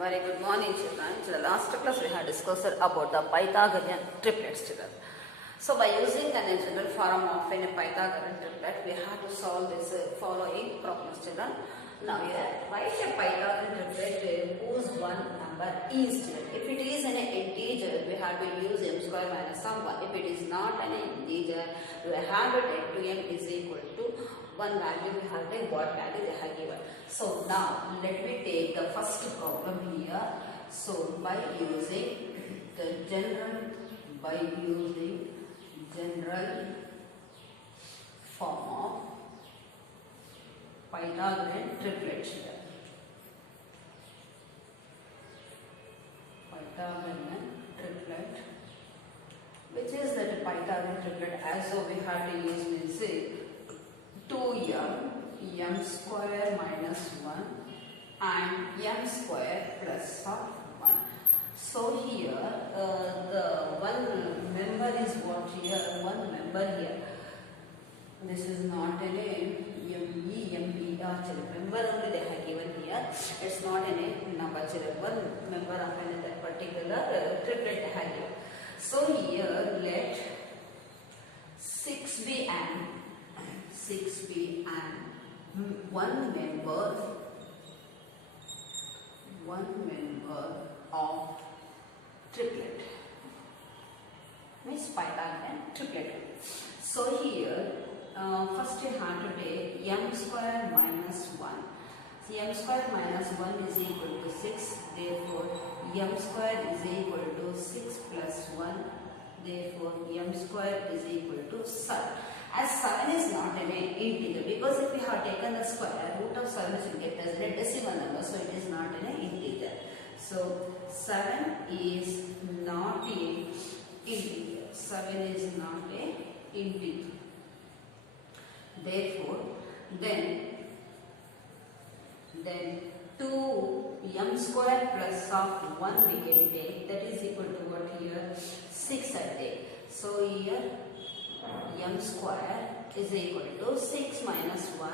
Very good morning, children. In the last class we had discussed about the Pythagorean triplets, children. So by using the general form of a Pythagorean triplet, we have to solve this following problems, children. Now here, write a Pythagorean triplet whose one number is, children. If it is an integer, we have to use m square minus some 1. If it is not an integer, we have to take to m is equal to one value. We have to take what value they have given. So now let me take the first problem here. So by using the general form of Pythagorean triplet here. Pythagorean triplet, which is that Pythagorean triplet, as so we have to use means 2m square minus 1 and m square plus of 1. So here the one member is what here? One member here. This is not a name. Member only they have given here. It's not a name number. One member of that particular triplet they have given. So here let 6 be one member of triplet, means Pythagorean triplet. So here first you have to take m square minus 1. So m square minus 1 is equal to 6. Therefore m square is equal to 6 plus 1. Therefore m square is equal to 7. As 7 is not an integer, because if we have taken the square root of 7 is get as a decimal number, so it is not an integer. So 7 is not a integer. 7 is not a integer. Therefore, then 2m square plus of 1 we can take, that is equal to what here? 6 I take. So here m square is equal to 6 minus 1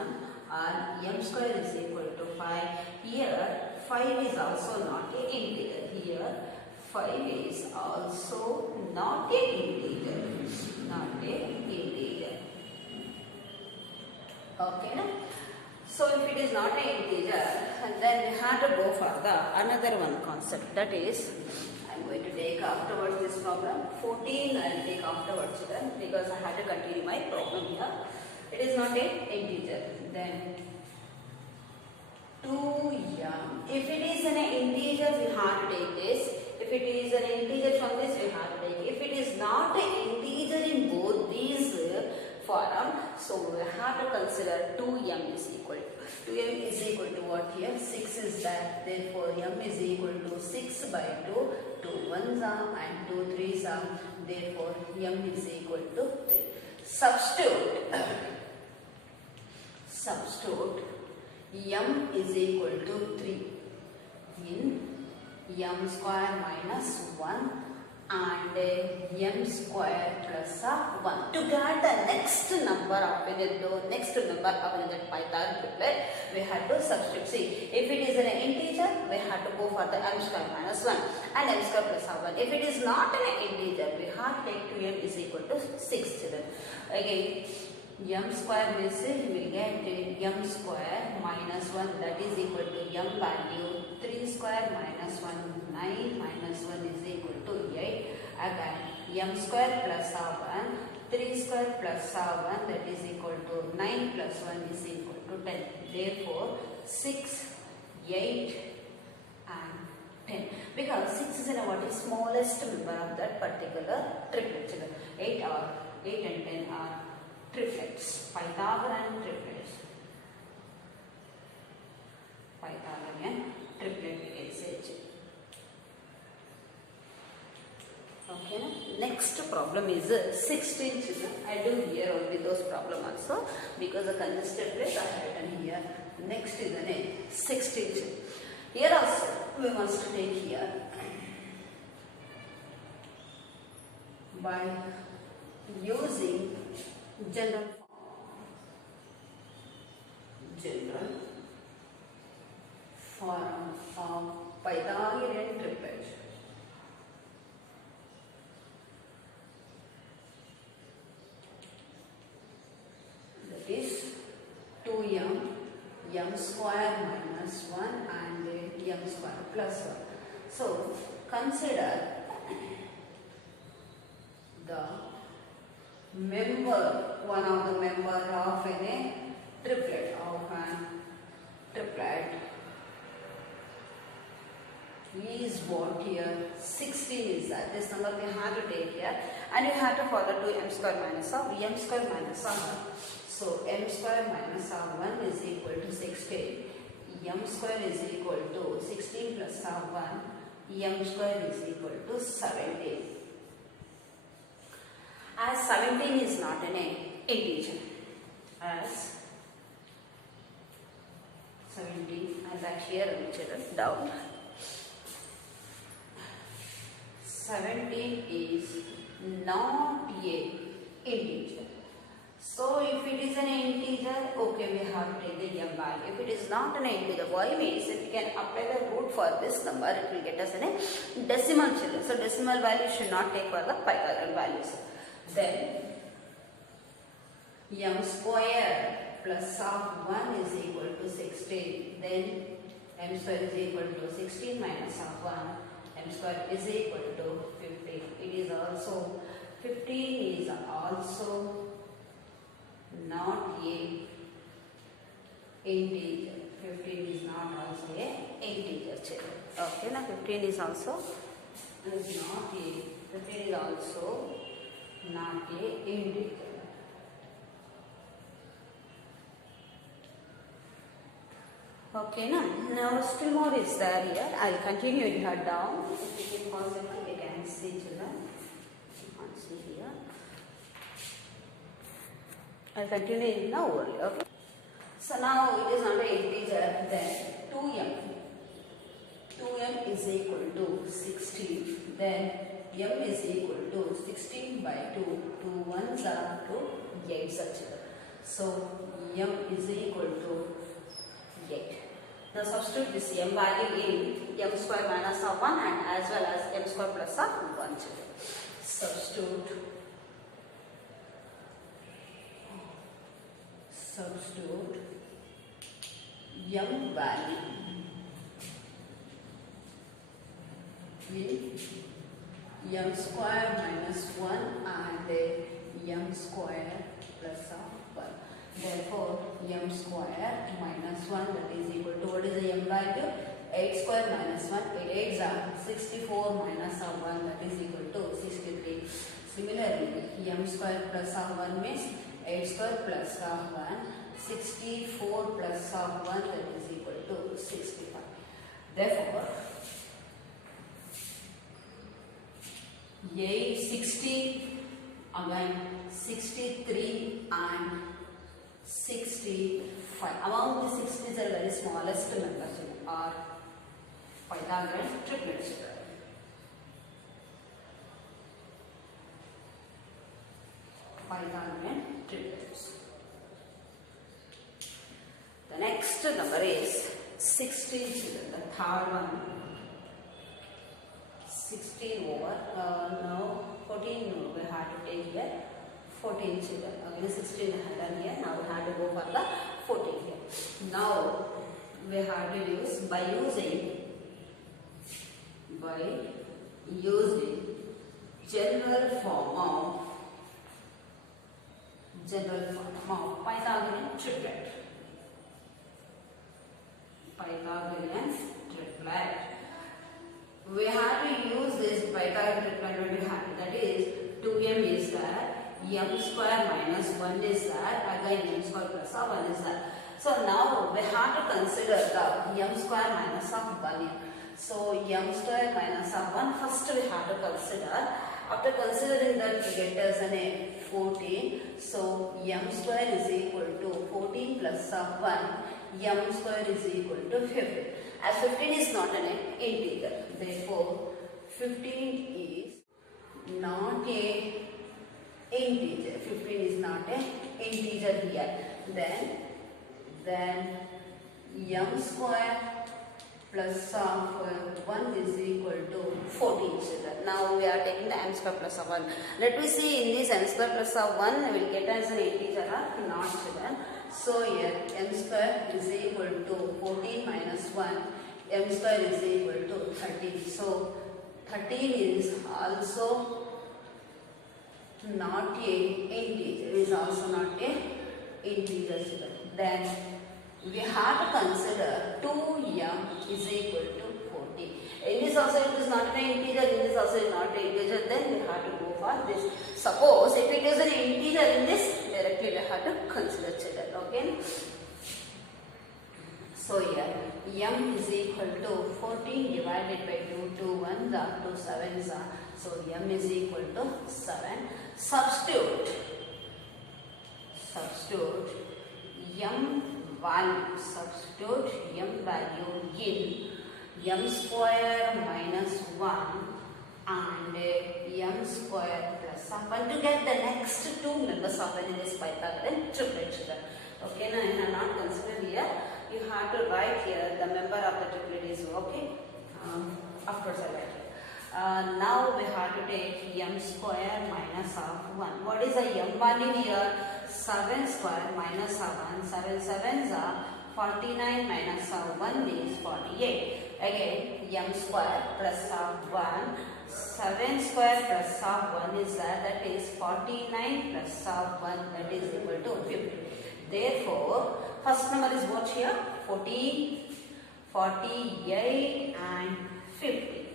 or m square is equal to 5. Here 5 is also not a integer. Here 5 is also not a integer. Okay. So if it is not an integer, then we have to go for the another one concept, that is, I am going to take afterwards this problem. 14 I will take afterwards, children, because I have to continue my problem here. It is not an integer. Then 2m. If it is an integer, we have to take this. If it is an integer from this, we have to take. If it is not an integer in both these form, so we have to consider 2m is equal to what here? 6 is that. Therefore m is equal to 6 by 2. 2 1s are and 2 3s are. Therefore m is equal to 3. Substitute m is equal to 3 in m square minus 1 and m square plus 1. To get the next number of another Pythagorean triplet, we have to substitute. See, if it is an integer, we have to go for the m square minus 1 and m square plus 1. If it is not an integer, we have to take 2m is equal to 6, children. Again, m square means we will get m square minus 1, that is equal to m value. 3 square minus 1, 9 minus 1 is equal to 8. Again, m square plus 1, 3 square plus 1, that is equal to 9 plus 1 is equal to 10. Therefore 6, 8 and 10. Because 6 is what is smallest member of that particular triplet. 8 and 10 are triplets, Pythagorean triplets. Pythagorean triplet we can say. Okay. Next problem is 16, children. I do here only those problem also because the congested place I have written here. Next is the 16. Here also we must take here by using general form of Pythagorean triplets. That is 2m, m square minus 1 and m square plus 1. So consider the one of the member of a triplet is what here 16 is that. This number we have to take here and you have to follow to m square minus of 1. So m square minus of 1 is equal to 16. M square is equal to 16 plus of 1. M square is equal to 17. As 17 is not an integer. As 17, I'll write here children down. 17 is not a integer. So if it is an integer, okay, we have to take the m value. If it is not an integer, why means if we can apply the root for this number, it will get us a decimal children. So decimal value should not take for the Pythagorean values. Then m square plus of 1 is equal to 16. Then m square is equal to 16 minus of 1. M square is equal to 15. It is also 15 is also not a integer. 15 is not also a integer children. Okay, now 15 is also not a integer. Okay, now still more is there here. I'll continue it here down. If it is possible, we can see children. You can't see here. I'll continue it now only. Okay. So now it is not an integer. Then 2m is equal to 16. Then m is equal to 16 by 2. 2 1s are to 8 such. So m is equal to 8. Now substitute this m value in m square minus of 1 and as well as m square plus of 1. Substitute m value in m square minus 1 and m square plus of 1. Therefore, m square minus 1 that is equal to what is the m value? 8 square minus 1. 8 are 64 minus of 1 that is equal to 63. Similarly, m square plus of 1 means 8 square plus of 1. 64 plus of 1 that is equal to 65. Therefore, 8, 60, again 63 and 65. Among the 60s are very smallest members are Pythagorean triplets. Pythagorean triplets. The next number is 16 children, the third one. 16 over, now 14 no, we have to take here 14 children. Okay, 16 I have done here, now we have to go for the 14 here. Now we have to use, by using general form of Pythagorean triplet. Pythagorean triplet. We have to use this Pythagorean triplet. That is 2m is there, m square minus 1 is there, again m square plus 1 is there. So now we have to consider the m square minus of 1. So m square minus of 1 first we have to consider. After considering that we get us an 14. So m square is equal to 14 plus of 1. M square is equal to 15. As 15 is not an integer, therefore 15 is not a integer. 15 is not a integer here. Then m square plus of 1 is equal to 14 children. Now we are taking the m square plus of 1. Let me see in this m square plus of 1 we will get as an integer or not children. So here m square is equal to 14 minus 1. M square is equal to 13. So 13 is also not a integer. It is also not a integer children. Then we have to consider 2m is equal to 40. In this also it is not an integer, in this also it is not an integer, then we have to go for this. Suppose if it is an integer in this, directly we have to consider children, okay? So here m is equal to 14 divided by 2 1s are 2 7s are. So m is equal to 7. Substitute m value, substitute m value in m square minus 1 and m square plus 1 to get the next two members of this Pythagorean triplet children. Okay, now I have not considered here. You have to write here the member of the triplet is okay. Of course I write here. Now we have to take m square minus of 1. What is the m value here? 7 square minus 7. 7 7s are 49 minus 1 is 48. Again m square plus of 1. 7 square plus of 1 is that is 49 plus of 1, that is equal to 50. Therefore, first number is what here? 14, 48 and 50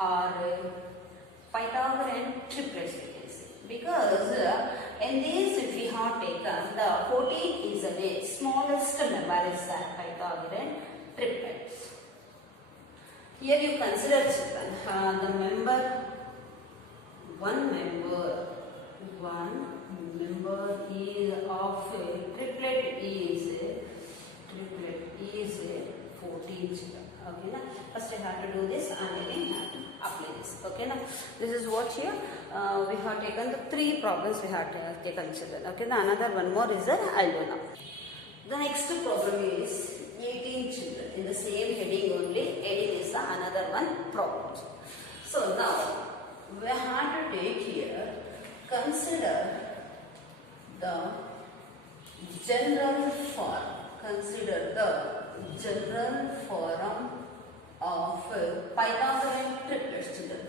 are Pythagorean triplets we can say. Because in this if we have taken the 14 is the smallest member is that Pythagorean triplets. Here you consider children the member, one member is of triplet is 14 children. Okay, now first I have to do this and again have to apply this. Okay, now this is what here we have taken the three problems we have taken children. Okay, now another one more is that I'll do now. The next problem is 18 children. In the same heading only, 18 is the another one problem. So now we have to take here, consider the general form. Consider the general form of Pythagorean triplet children.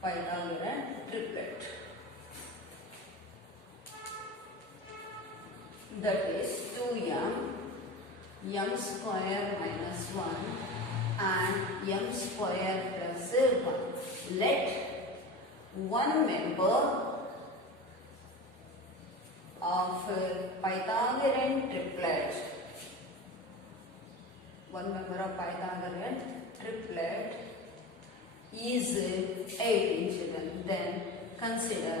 Pythagorean triplet. That is 2m square minus 1 and m square plus 1. Let one member of Pythagorean triplet, is 18 children. Then consider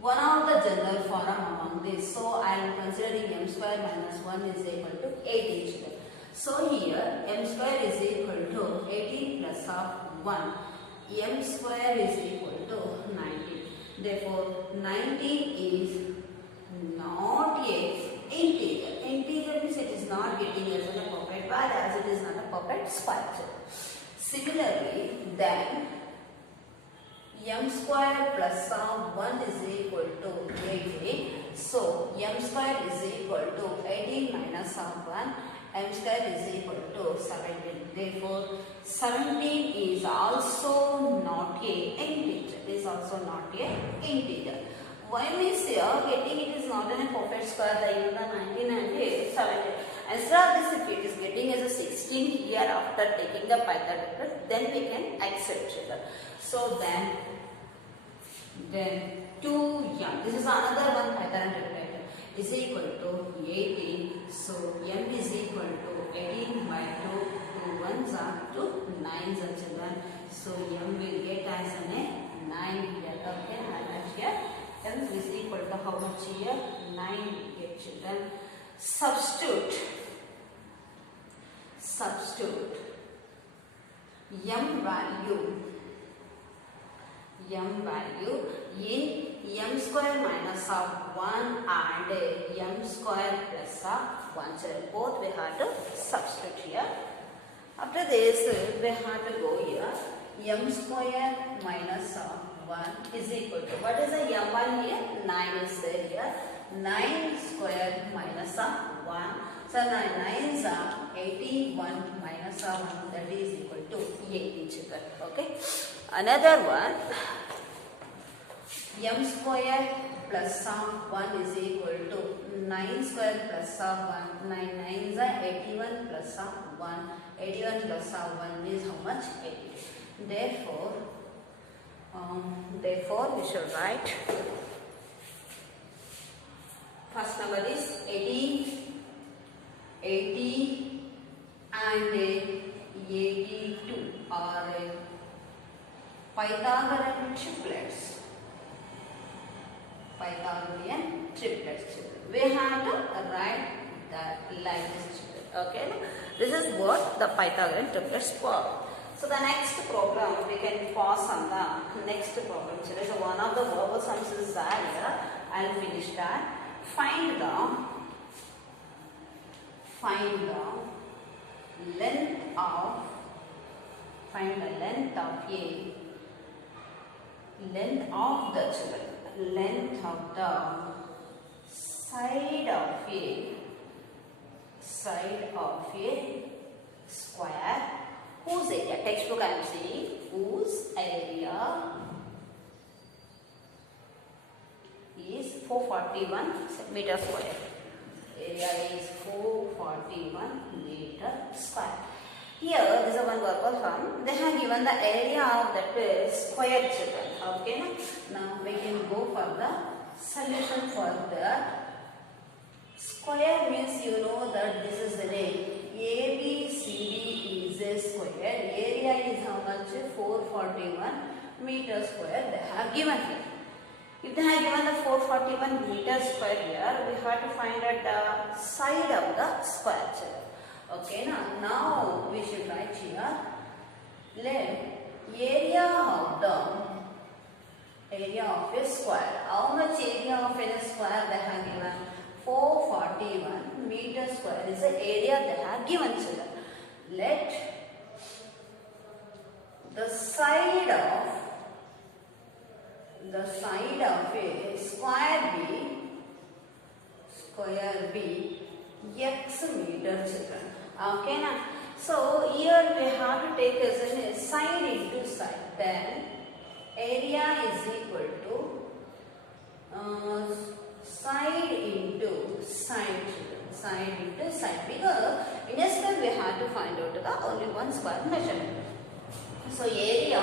one of the general form among this. So I am considering m square minus 1 is equal to 18 children. So here m square is equal to 18 plus of 1. M square is equal to 19. Therefore 19 is not a integer. Integer means it is not getting as a perfect value, as it is not a perfect square. Similarly, then m square plus of 1 is equal to 18. So m square is equal to 18 minus of 1. M square is equal to 17. Therefore, 17 is also not a integer. It is also not a integer. Why means here getting it is not in a perfect square, the 19 and 17. Instead of this, if it is getting as a 16 here after taking the Pythagorean, then we can accept it. So then 2m, this is another one Pythagorean triplet, is equal to 18. So m is equal to 18 by 2 1s are to 9s are children. So m will get as a 9 here. Okay, I have here m is equal to how much here? 9 we get children. Substitute m m value in m square minus of 1 and m square plus of 1. So both we have to substitute here. After this, we have to go here. M square minus of 1 is equal to, what is the m1 here? 9 is there here. 9 square minus of 1. So 9 are 81 minus of 1, that is equal to 80 children. Okay. Another one, m square plus of 1 is equal to 9 square plus of 1. 9 9s are 81 plus of 1. 81 plus of 1 is how much? 80. Therefore we should write, first number is 80, 80 and 82 are Pythagorean triplets. Pythagorean triplets. We have to write that like this. Okay, this is what the Pythagorean triplets were. So the next problem, we can pause on the next problem. So one of the verbal sums is there here. I'll finish that. Find the length of the children. Length of the side of a square whose area, textbook I am saying, whose area is 441 meter square. Area is 441 meter square. Here, this is one verbal sum. They have given the area of that square children. Okay, now we can go for the solution for that. Square means you know that this is the name. ABCD is a square. Area is how much? 441 meter square they have given here. If they have given the 441 meter square here, we have to find out the side of the square. Okay, now we should write here. Let area of a square. How much area of a square they have given? 441 meter square is the area they have given children. Let the side of a square be x meter children. Okay now. So here we have to take as a side into side. Then area is equal to side into side, because in a square we have to find out the only one square measurement. So area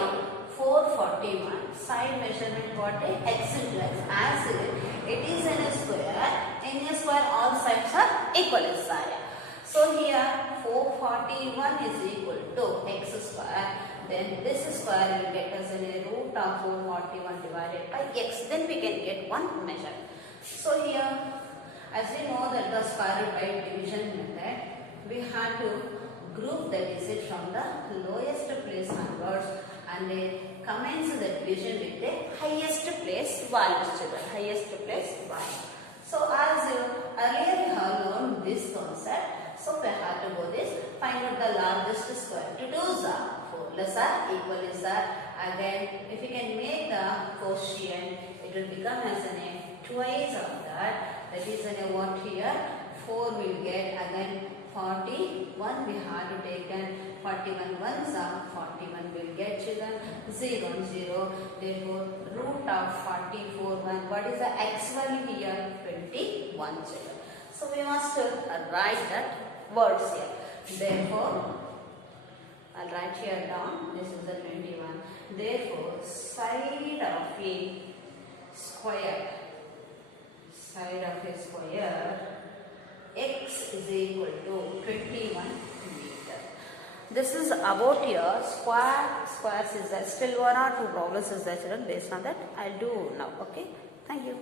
441, side measurement what x into x, as it is in a square all sides are equal in size. So here 441 is equal to x square. Then this square will get us in a root of 441 divided by x. Then we can get one measure. So here, as we know that the square root by division method, we have to group the digit from the lowest place onwards and commence the division with the highest place value. So as earlier we have learned this concept, so we have to go this, find out the largest square. To do the 4 lesser equal is that, again if you can make the quotient, it will become as a twice of that. That is what here 4 will get, again 41 we have to take, and 41 ones are 41 will get children 0 0. Therefore root of 44 1. What is the x value here? 21 children. So we must write that words here. Therefore I'll write here down. This is the 21. Therefore side of a square. X is equal to 21 meter. This is about your squares is there. Still one or two problems is there children. Based on that I'll do now. Okay. Thank you.